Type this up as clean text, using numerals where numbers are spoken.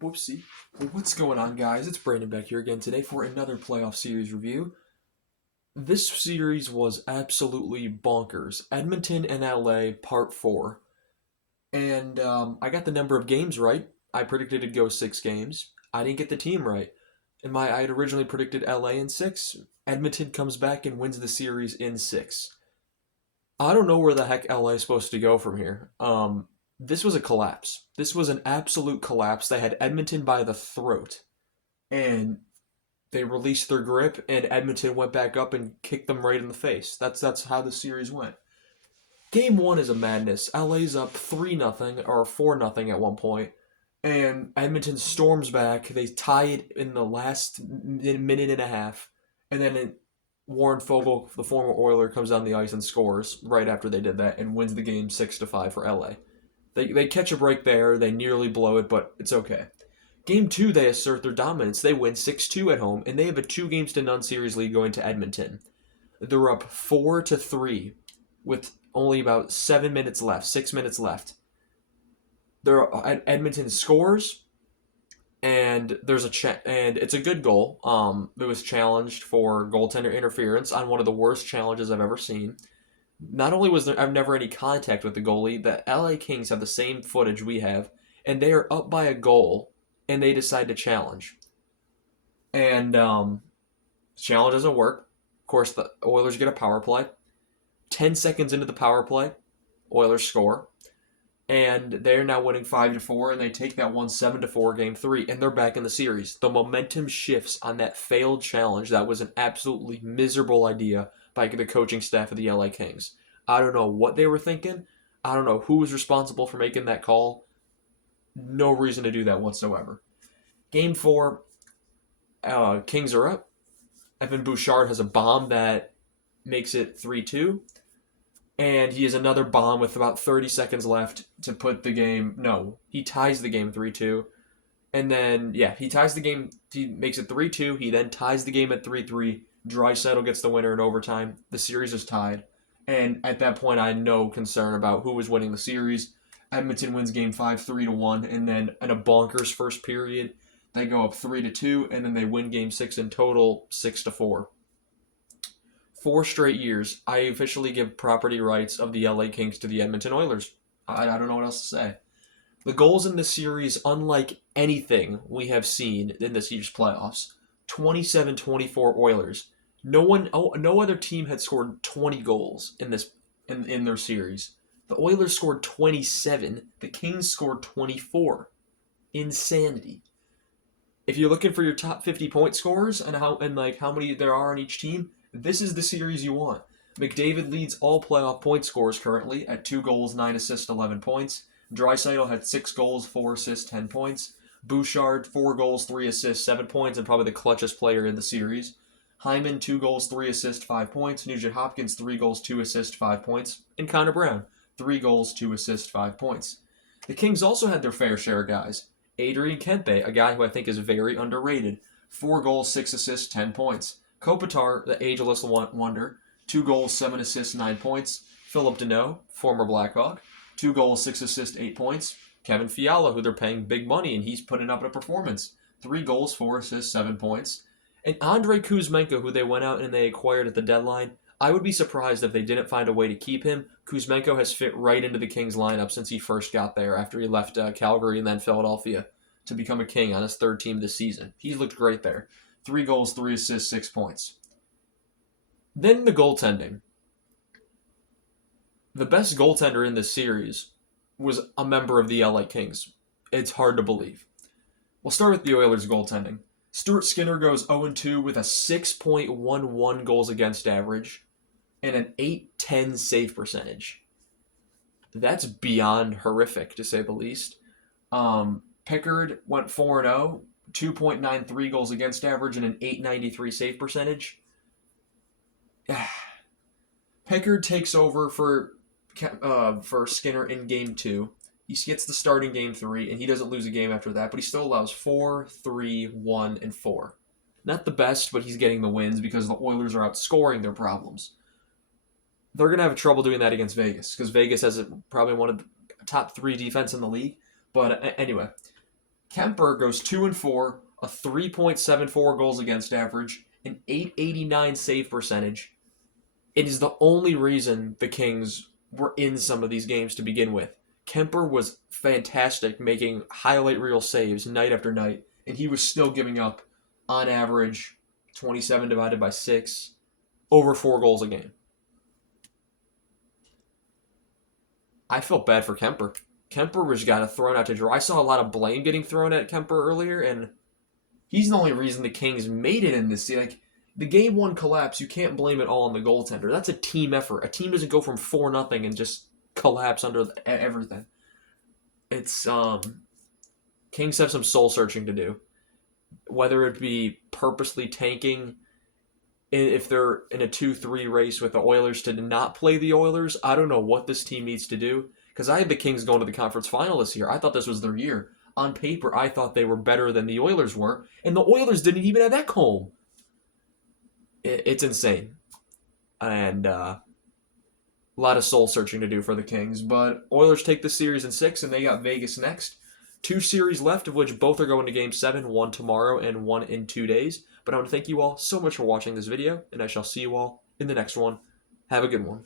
Whoopsie. Well, what's going on, guys? It's Brandon back here again today for another playoff series review. This series was absolutely bonkers. Edmonton and LA, part 4. And I got the number of games right. I predicted it'd go 6 games. I didn't get the team right. I had originally predicted LA in 6. Edmonton comes back and wins the series in 6. I don't know where the heck LA is supposed to go from here. This was a collapse. This was an absolute collapse. They had Edmonton by the throat, and they released their grip, and Edmonton went back up and kicked them right in the face. That's how the series went. Game one is a madness. LA's up 3-0 or 4-0 at one point, and Edmonton storms back. They tie it in the last minute and a half, and then Warren Fogle, the former Oiler, comes on the ice and scores right after they did that and wins the game 6-5 for LA. They catch a break there. They nearly blow it, but it's okay. Game 2, they assert their dominance. They win 6-2 at home, and they have a 2-0 series lead going to Edmonton. They're up 4-3 with only about 7 minutes left, 6 minutes left. Edmonton scores, and and it's a good goal. It was challenged for goaltender interference on one of the worst challenges I've ever seen. Not only was there never any contact with the goalie, the LA Kings have the same footage we have, and they are up by a goal, and they decide to challenge. And challenge doesn't work. Of course, the Oilers get a power play. 10 seconds into the power play, Oilers score. And they're now winning 5-4, and they take that one 7-4 game 3, and they're back in the series. The momentum shifts on that failed challenge. That was an absolutely miserable idea by the coaching staff of the LA Kings. I don't know what they were thinking. I don't know who was responsible for making that call. No reason to do that whatsoever. Game 4, Kings are up. Evan Bouchard has a bomb that makes it 3-2. And he has another bomb with about 30 seconds left to put the game... No, he ties the game 3-2. And then, he ties the game. He makes it 3-2. He then ties the game at 3-3. Draisaitl gets the winner in overtime. The series is tied. And at that point, I had no concern about who was winning the series. Edmonton wins game 5 3-1. And then in a bonkers first period, they go up 3-2. And then they win game 6 in total 6-4. 4 straight years, I officially give property rights of the LA Kings to the Edmonton Oilers. I don't know what else to say. The goals in this series, unlike anything we have seen in this year's playoffs, 27-24 Oilers. No other team had scored 20 goals in their series. The Oilers scored 27. The Kings scored 24. Insanity. If you're looking for your top 50 point scorers and how many there are on each team, this is the series you want. McDavid leads all playoff point scorers currently at 2 goals, 9 assists, 11 points. Draisaitl had 6 goals, 4 assists, 10 points. Bouchard, 4 goals, 3 assists, 7 points, and probably the clutchest player in the series. Hyman, 2 goals, 3 assists, 5 points. Nugent Hopkins, 3 goals, 2 assists, 5 points. And Connor Brown, 3 goals, 2 assists, 5 points. The Kings also had their fair share of guys. Adrian Kempe, a guy who I think is very underrated. 4 goals, 6 assists, 10 points. Kopitar, the ageless wonder, 2 goals, 7 assists, 9 points. Philip Deneau, former Blackhawk, 2 goals, 6 assists, 8 points. Kevin Fiala, who they're paying big money, and he's putting up a performance. 3 goals, 4 assists, 7 points. And Andrei Kuzmenko, who they went out and they acquired at the deadline, I would be surprised if they didn't find a way to keep him. Kuzmenko has fit right into the Kings lineup since he first got there after he left Calgary and then Philadelphia to become a King on his 3rd team this season. He's looked great there. 3 goals, 3 assists, 6 points. Then the goaltending. The best goaltender in this series was a member of the LA Kings. It's hard to believe. We'll start with the Oilers' goaltending. Stuart Skinner goes 0-2 with a 6.11 goals against average and an .810 save percentage. That's beyond horrific, to say the least. Pickard went 4-0. 2.93 goals against average and an .893 save percentage. Pickard takes over for Skinner in Game 2. He gets the start in Game 3, and he doesn't lose a game after that, but he still allows 4, 3, 1, and 4. Not the best, but he's getting the wins because the Oilers are outscoring their problems. They're going to have trouble doing that against Vegas because Vegas has probably one of the top 3 defense in the league. But anyway, Kemper goes 2-4, a 3.74 goals against average, an 889 save percentage. It is the only reason the Kings were in some of these games to begin with. Kemper was fantastic, making highlight reel saves night after night, and he was still giving up, on average, 27 divided by 6, over 4 goals a game. I felt bad for Kemper. Kemper was got thrown out to dry. I saw a lot of blame getting thrown at Kemper earlier, and he's the only reason the Kings made it in this season. Like, the game one collapse, you can't blame it all on the goaltender. That's a team effort. A team doesn't go from 4-0 and just collapse under everything. It's Kings have some soul searching to do. Whether it be purposely tanking if they're in a 2-3 race with the Oilers to not play the Oilers, I don't know what this team needs to do. Because I had the Kings going to the conference final this year. I thought this was their year. On paper, I thought they were better than the Oilers were. And the Oilers didn't even have Ekholm. It's insane. And a lot of soul searching to do for the Kings. But Oilers take the series in 6, and they got Vegas next. 2 series left, of which both are going to Game 7, one tomorrow and one in 2 days. But I want to thank you all so much for watching this video, and I shall see you all in the next one. Have a good one.